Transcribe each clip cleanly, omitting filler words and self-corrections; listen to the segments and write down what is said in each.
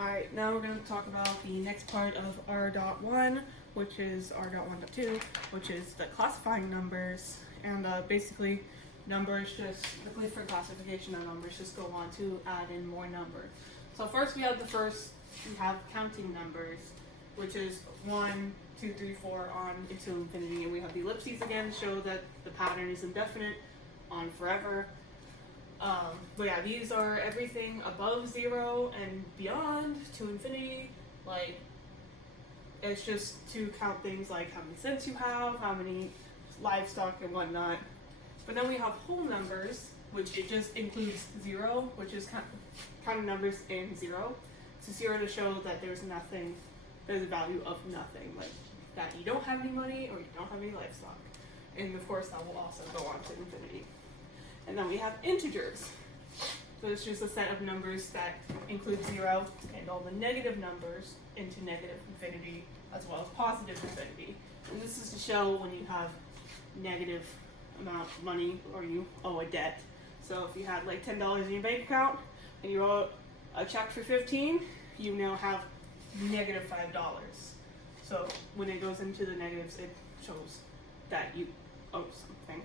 Alright, now we're going to talk about the next part of R.1, which is R.1.2, which is the classifying numbers. And basically, numbers just, the for classification of numbers just go on to add in more numbers. So first we have counting numbers, which is 1, 2, 3, 4 on into infinity. And we have the ellipses again to show that the pattern is indefinite on forever. But yeah, these are everything above 0 and beyond to infinity. Like, it's just to count things like how many cents you have, how many livestock and whatnot. But then we have whole numbers, which it just includes 0, which is counting numbers in 0. So 0 to show that there's nothing, there's a value of nothing, like that you don't have any money or you don't have any livestock. And of course that will also go on to infinity. And then we have integers. So it's just a set of numbers that include 0 and all the negative numbers into negative infinity as well as positive infinity. And this is to show when you have negative amount of money or you owe a debt. So if you had like $10 in your bank account and you owe a check for $15, you now have negative $5. So when it goes into the negatives, it shows that you owe something.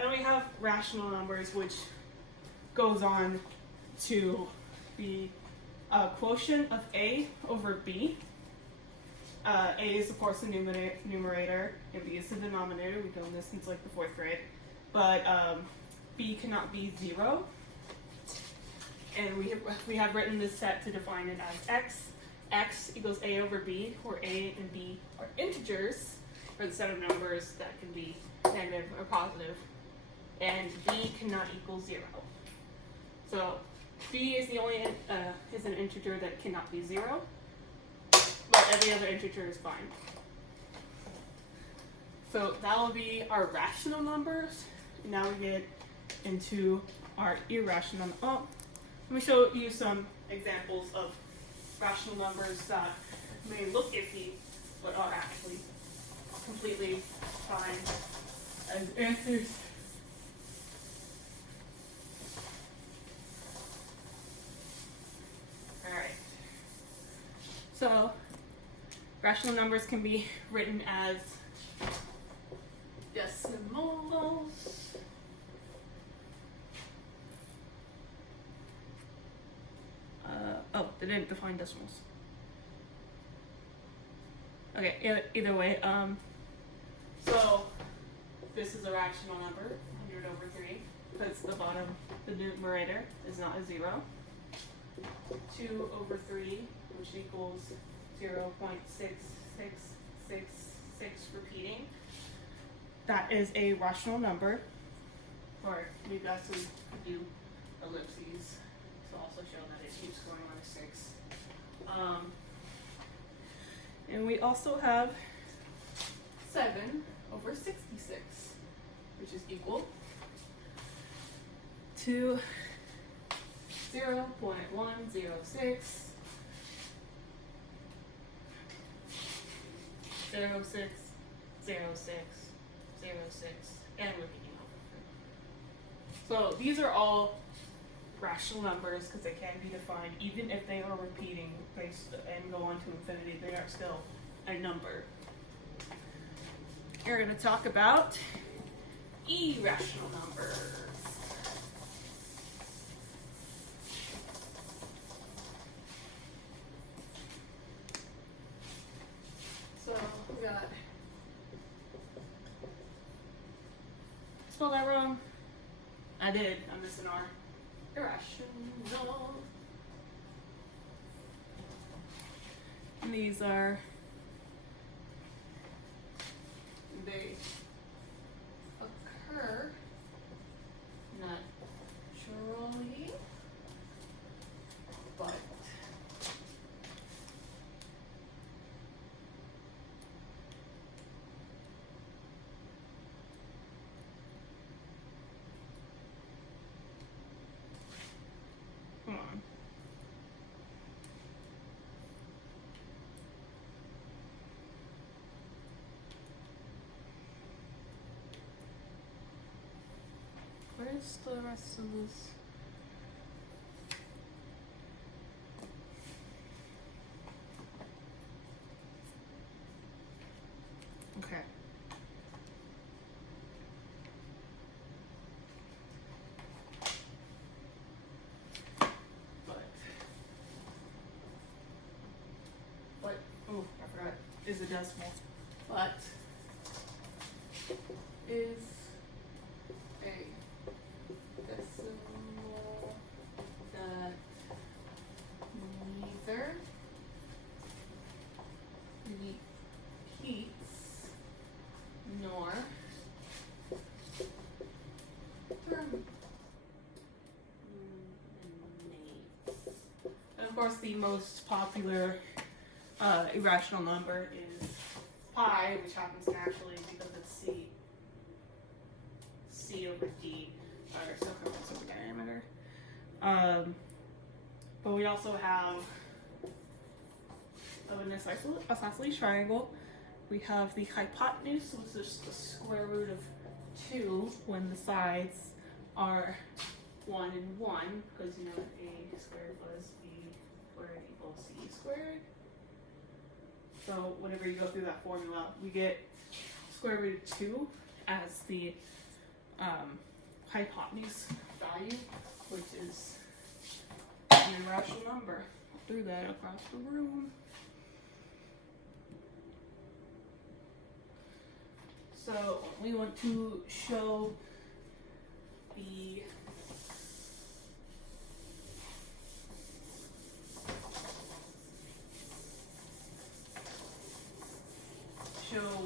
And we have rational numbers, which goes on to be a quotient of A over B. A is, of course, the numerator, and B is the denominator. We've done this since like the 4th grade. But B cannot be 0. And we have written this set to define it as X. X equals A over B, where A and B are integers, or the set of numbers that can be negative or positive. And B cannot equal 0. So B is the only is an integer that cannot be 0, but every other integer is fine. So that will be our rational numbers. Now we get into our irrational. Oh, let me show you some examples of rational numbers that may look iffy, but are actually completely fine as answers. So, rational numbers can be written as decimals. They didn't define decimals. Okay, either way, so this is a rational number, 100 over 3, because the bottom, the numerator, is not a 0. 2 over 3, which equals 0.6666 repeating. That is a rational number. Or maybe that's we could do ellipses to also show that it keeps going on a 6. And we also have 7 over 66, which is equal to 0.106 06 06 06 and repeating over. So these are all rational numbers because they can be defined even if they are repeating and go on to infinity. They are still a number. We're going to talk about irrational numbers. So we got, spelled that wrong. I did. I'm missing R. Irrational. And these are, they occur naturally, but come on. Where's the rest of this? is a decimal, but is a decimal that neither repeats nor terminates. And of course, the most popular irrational number is pi, which happens naturally because it's c over d, or circumference over diameter. But we also have an isosceles triangle. We have the hypotenuse, which is the square root of 2 when the sides are 1 and 1, because you know a squared plus b squared equals c squared. So whenever you go through that formula, we get square root of 2 as the hypotenuse value, which is an irrational number. I'll do that across the room. So we want to show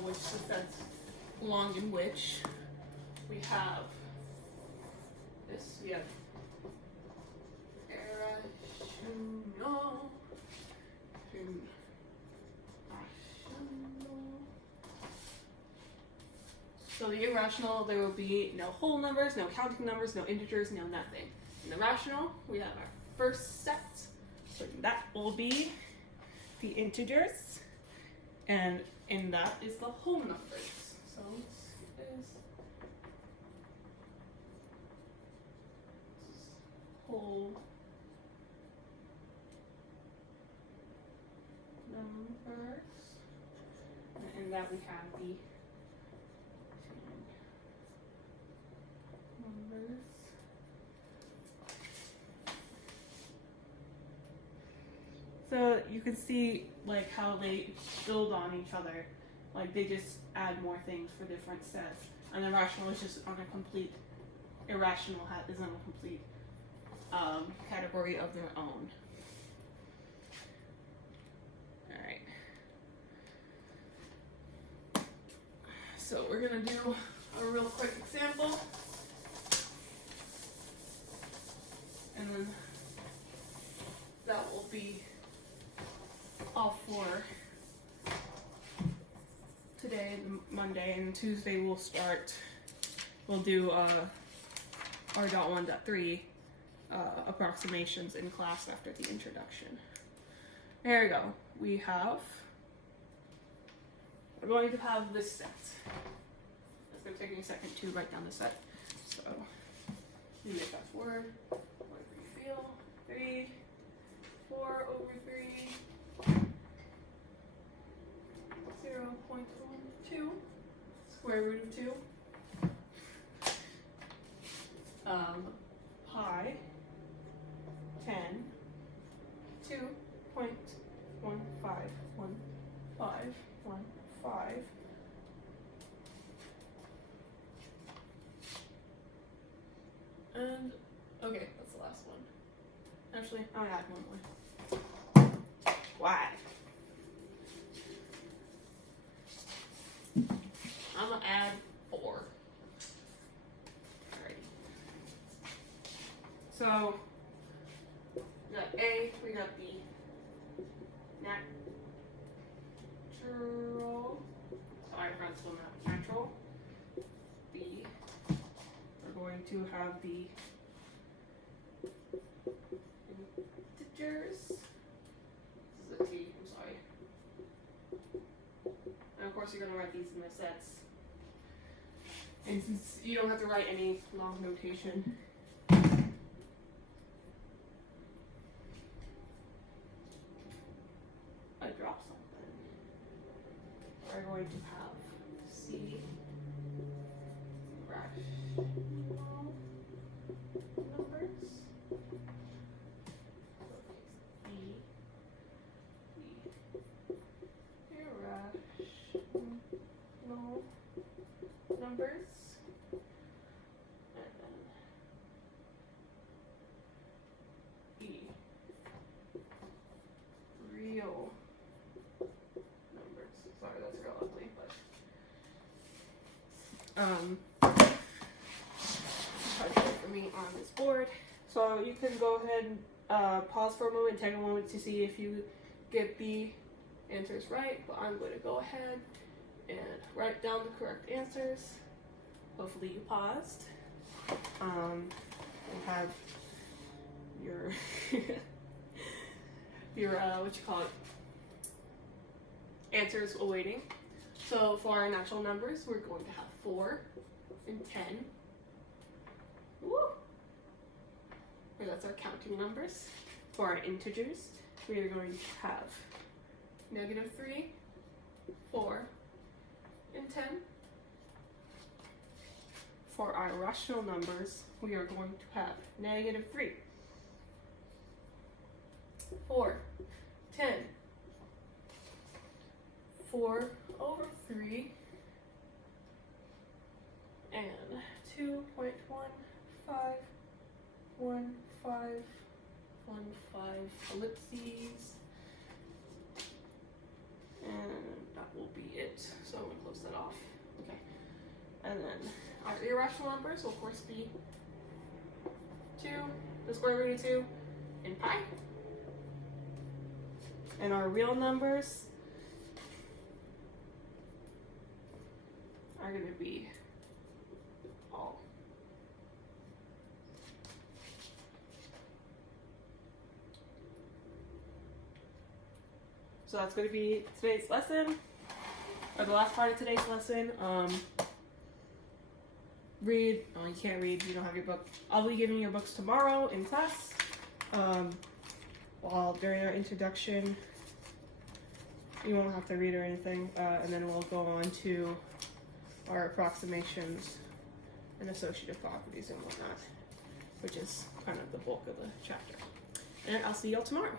which sets belong in which. We have this. We have irrational. So the irrational, there will be no whole numbers, no counting numbers, no integers, no nothing. In the rational, we have our first set, so that will be the integers, and in that is the whole numbers. So this is whole numbers, and in that we have the numbers. So you can see like how they build on each other. Like they just add more things for different sets. And the rational is just on a complete, irrational is on a complete category of their own. Alright. So we're gonna do a real quick example. And then that will be all for today, Monday, and Tuesday we'll do R.1.3 approximations in class after the introduction. There we go. We're going to have this set. It's going to take me a second to write down the set. So, you make that word. 3, 4 over 3, 0.12, square root of 2, pi, 10, 2.151515, and okay, that's the last one. Actually, I'll add one more. Why? I'm gonna add 4. Alright. So, we got A, we got the natural. Sorry, friends, so not natural. B, we're going to have the integers. This is a T, I'm sorry. And of course you're going to write these in the sets. And since you don't have to write any long notation, I dropped something. We're going to have C rational numbers. B irrational for me on this board. So you can go ahead and pause for a moment, take a moment to see if you get the answers right. But I'm going to go ahead and write down the correct answers. Hopefully you paused. You have your your answers awaiting. So for our natural numbers, we're going to have 4 and 10. Woo! And that's our counting numbers. For our integers, we are going to have -3, 4, and 10. For our rational numbers, we are going to have -3, 4, 10, 4 over 3, and 2.151515 ellipses, and that will be it. So I'm going to close that off. Okay, and then our irrational numbers will of course be 2, the square root of 2, and pi. And our real numbers are going to be all. So that's going to be today's lesson, or the last part of today's lesson. Read. Oh, you can't read. You don't have your book. I'll be giving your books tomorrow in class. While during our introduction, you won't have to read or anything, and then we'll go on to our approximations and associative properties and whatnot, which is kind of the bulk of the chapter. And I'll see y'all tomorrow.